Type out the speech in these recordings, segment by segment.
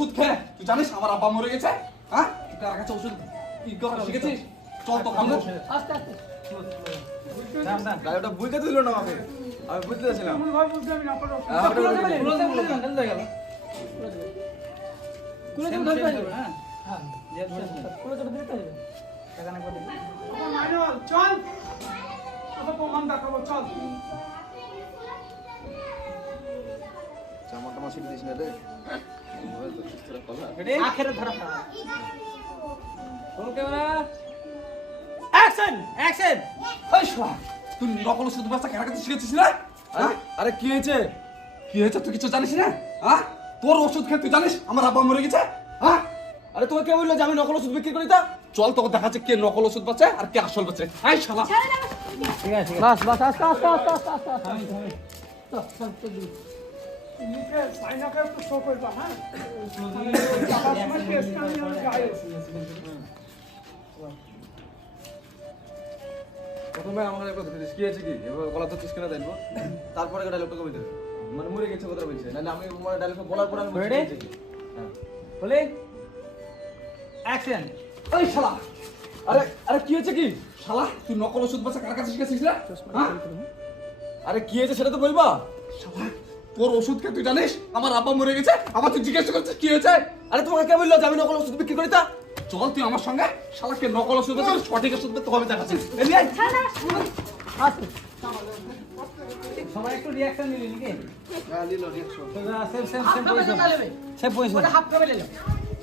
ওষুধ খেয়ে তুই জানিস আমার আব্বা মরে গেছে? হ্যাঁ? তুই কার কাছে ওষুধ শিখেছিস চল তো খাব আস্তে আস্তে। গাড়ি ওটা বুঝতে দিল না আমাকে। আমি বুঝতে হ্যাঁ, হ্যাঁ। হ্যাঁ। চল। প্রমাণ দেখাবো চল। জামা টামা ছিঁড়ে দিস না রে। তোরা। আখেরে ধরা তুই নকল শিখেছিস না আরে আরে কি হয়েছে? কি হয়েছে তুই কিছু জানিস না হ্যাঁ? তোর ওষুধ খেয়ে তুই জানিস আমার আব্বা মরে গেছে? হ্যাঁ? আরে তোমাকে কে বলল যে আমি নকল ওষুধ বিক্রি করি তা? চল তোকে দেখাচ্ছে কে নকল ওষুধ বাঁচে আর কে আসল বাঁচে। শালা। ঠিক আছে বাস বাস আস্তে আস্তে আস্তে আস্তে আস্তে। আস্তে একটু শো করবা হ্যাঁ সময় নিয়ে আমি যাই প্রথমে আমার একটা ধরে কি হয়েছে কি? এবার গলা ধরছিস কেন দেখব। তারপরে ডায়লগটা। মানে মরে গেছে কথা বলছে। নাহলে আমি মানে ডায়লগটা বলার পর আমি। Rolling. Action! এই শালা! আরে আরে কি হয়েছে কি? শালা তুই নকল ওষুধ বাঁচা কার কাছে শিখেছিস না হ্যাঁ? আরে কি হয়েছে সেটা তো বলবা। শালা তোর ওষুধ খেয়ে তুই জানিস আমার আব্বা মরে গেছে আবার তুই জিজ্ঞাসা করছিস কি হয়েছে আরে তোমাকে কে বলল যে আমি নকল ওষুধ বিক্রি করি তা চল তুই আমার সঙ্গে শালাকে নকল ওষুধ বাঁচা সঠিক ওষুধ তো হবে দেখাচ্ছিস এদিকে আয়। সবাই একটু রিয়াকশন নিলি নাকি হ্যাঁ নিল reaction same same same position same position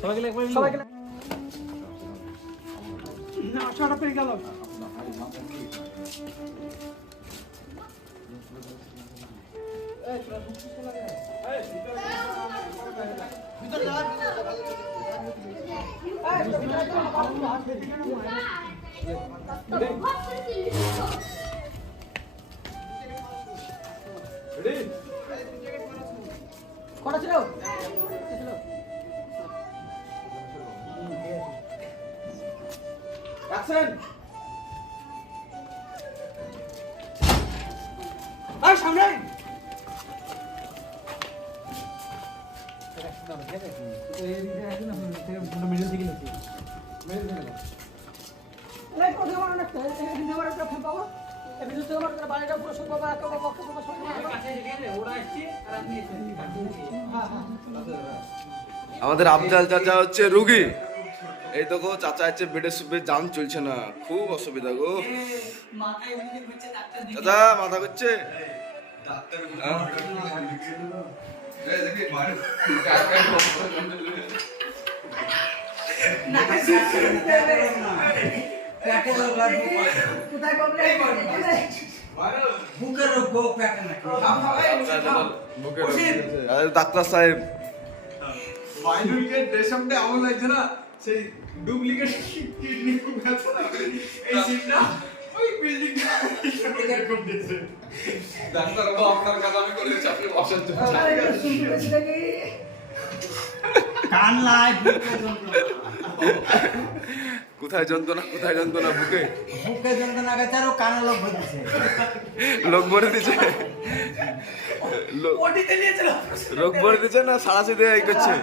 সবাইকে একবার সবাইকে না আশাটা পেয়ে গেল কটা ছিল অ্যাকশন হ্যাঁ আমাদের আফজাল চাচা হচ্ছে রুগী। এই তো গো চাচা হচ্ছে বেডে সুপে জাম চলছে না। খুব অসুবিধা গো। চাচা মাথা করছে ডাক্তার সাহেব মাইনুলকে রেশমটা এমন লাগছে না সেই ডুপ্লিকেট কিডনি এই সিনটা ওই বিল্ডিং এরকম দিয়েছে ডাক্তার বাবু আপনার কাছে আমি করে দিচ্ছি আপনি বসেন। তো। কোথায় যন্ত্রণা কোথায় যন্ত্রণা বুকে? বুকে যন্ত্রণা গেছে আর কান কানে লোক দিছে। লোক ভরে দিছে। রোগ ভরে দিচ্ছে না সারা সিধে এই করছে।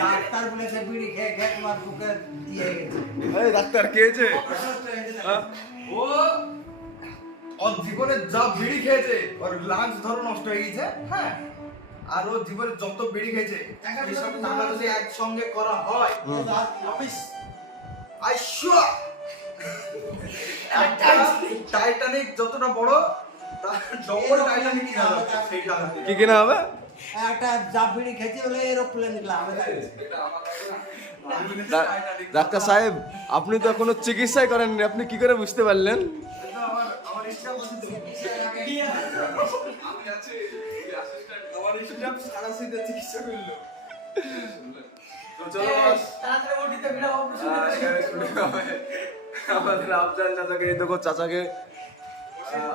ডাক্তার বলেছে বিড়ি খেয়ে খেয়ে তোমার বুকে দিয়ে গেছে। এই ডাক্তার কে হ্যাঁ? ও ওর জীবনে যা বিড়ি খেয়েছে ওর লাঞ্চ ধরো নষ্ট হয়ে গেছে হ্যাঁ? আর ও জীবনে যত বিড়ি খেয়েছে এইসব টাকা যদি একসঙ্গে করা হয় আমি আই শিওর টাইটানিক যতটা বড় কিনা। কি কিনা হবে? একটা বিড়ি খেয়েছে বলে এরোপ্লেন ডাক্তার সাহেব আপনি তো এখনও চিকিৎসাই করেননি আপনি কি করে বুঝতে পারলেন। আমাদের আফজাল চাচাকে এই দেখো চাচাকে আহ,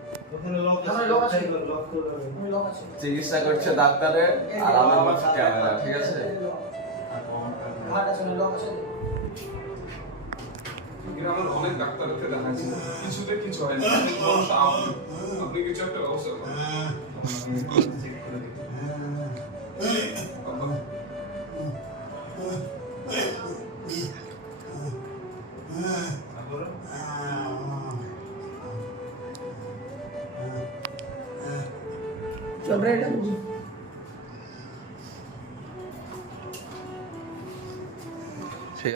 চিকিৎসা করছে ডাক্তারের আর আমার হচ্ছে ক্যামেরা ঠিক আছে? আমার অনেক ডাক্তার কিছুতে কিছু হয় না। হ্যাঁ। আপনি কিছু একটা ব্যবস্থা sombrero.